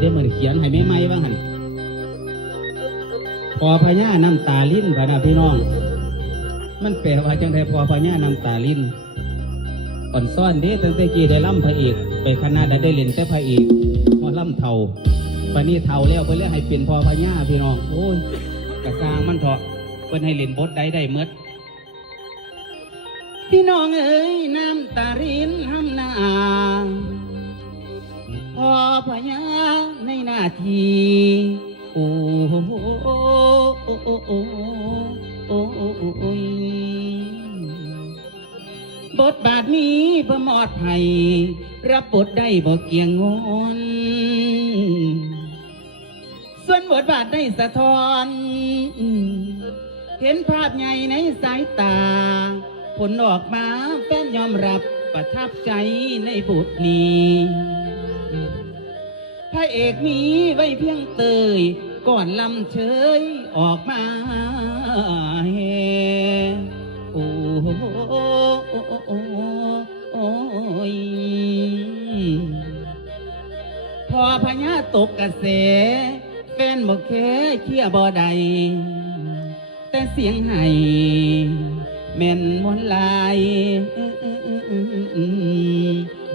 ได้เหมือนเขียนให้ไม่ไม่บ้างหันพอพญาน้ำตาลิ้นพะนะพี่น้อง มันแปลว่าจังไดพอพญาน้ำตาลิ้นอ่อนซ่อนเด้ตั้งแต่กี้ได้ล่ำพระเอกไปคณะได้เล่นแต่พระเอกพอล่ำเท่าปานี้เท่าแล้วเพิ่นเลยให้เป็นพอพญาพี่น้อง โอ้ยกระสร้างมันเถอะเพิ่นให้เล่นบทใดได้เมดพี่น้องเอ้ยน้ำตาริน ทีโอ้โหโอ้โอ้โอ้โอ้โอ้บทบาทนี้ประมอดให้รับบทได้บ่เกี่ยงงอนส่วนบทบาทได้สะท้อน เห็นภาพใหญ่ในสายตา ผลออกมาแฟนยอมรับประทับใจในบทนี้ พระเอกมีไว้เพียงเตย ก่อนลำเชยออกมาเฮโอ้โหโอ้โอ้โอ้โอ้ยพอพญาตกกระแสแฟนบอกแค่เคียบ่ใด แต่เสียงไห้แม่นมนลาย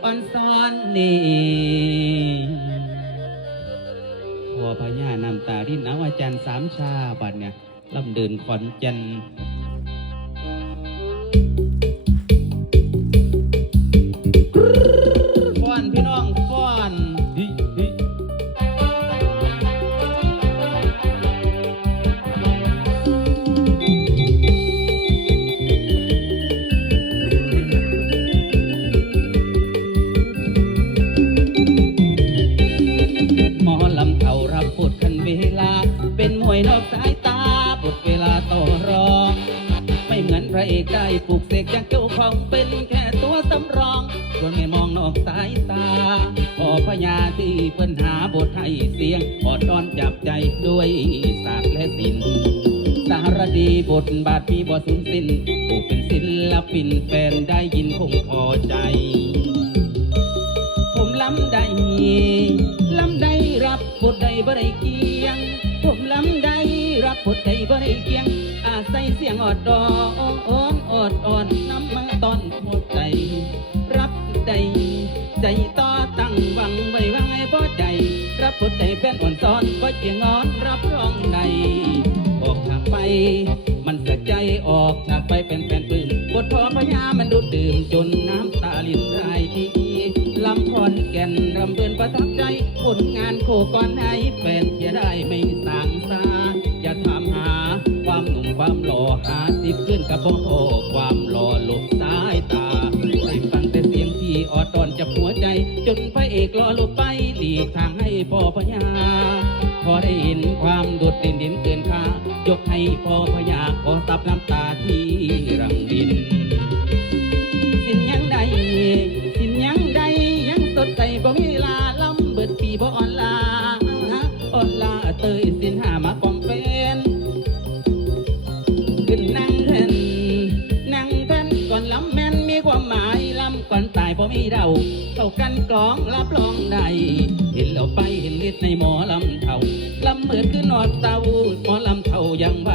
อ่อนซ้อนนี่ พอพญาน้ำตาดินเอาอาจารย์สามชาบัดเนี่ยลำเดินขอนจัน นมวยนอกสายตาบทเวลาต่อรอง ไม่เหมือนพระเอกได้ปลูกเสกจากเจ้าของเป็นแค่ตัวสำรองส่วนไม่มองนอกสายตาพอพญาที่เปิ้นหาบทให้เสียงอดตอนจับใจด้วยศาสตร์และศิลป์สารดีบทบาทมีบ่สูญสิ้นผู้เป็นศิลปินแฟนได้ยินคงพอใจ ผมล้ำได้ล้ำได้รับบทใดบ่ได้เกียงผม ลำได้รับบทใดบ่ได้เกียง อาศัยเสียงออดดอนอ่อนออดอ่อนน้ำมาตอนหมดใจ รับได้ใจต่อตั้งหวังไว้วางให้พอใจ รับบทใดเป็นอ่อนซ้อนก็เจียงงอนรับรองใดออกทางไป มันสะใจออกจากไปเป็นแฟนปืนบทพอพญามันดูดดื่มจนน้ำตาลินไรดีลำพอนแก่นรำเบินประทับ ผลงานโคก่อนให้แฟนเชียร์ได้ไม่สางซาอย่าถามหาความหนุ่มความหล่อหาสิบขึ้นกับโบโหความหล่อหลบสายตาได้ฟังแต่เสียงที่ออดตอนจับหัวใจ จนพระเอกรอหลบไปหลีกทางให้พ่อพญาพอได้เห็นความโดดเด่นเด่นเกินค่ายกให้พ่อพญาขอ ดีบ่อ่อนลาอ่อนลาเตยสินหามากองเป็นขึ้นนั่งแท่นนั่งแท่นก่อนลำแม่นมีความหมายลำก่อนตายบ่มีเดาเข้ากันกลองรับรองได้เห็นแล้วไปเห็นฤทธิ์ในหมอลำเท่าลำเหมือนคือนอดเตาหมอลำเท่ายังไหว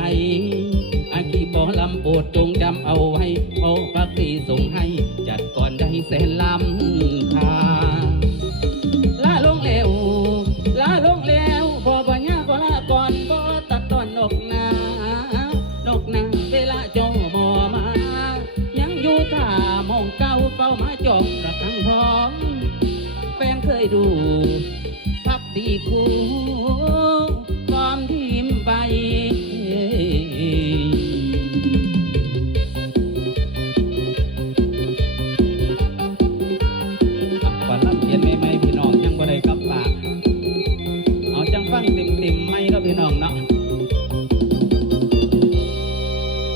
อากีบอลำโปรดจงจำเอาไว้เพราะพักที่ส่งให้ จัดก่อนได้แสนลำคา เป้ามาจองระคังพร้องแฟนเคยดูพักดีคู่ความทีมไปวันรับเขียนไม่ไม่พี่น้องยังบ่ได้กลับปาเอาจังฟังติมติมไม่ก็พี่น้องเนาะ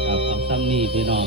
ครับเอาซ้ำนี่พี่น้อง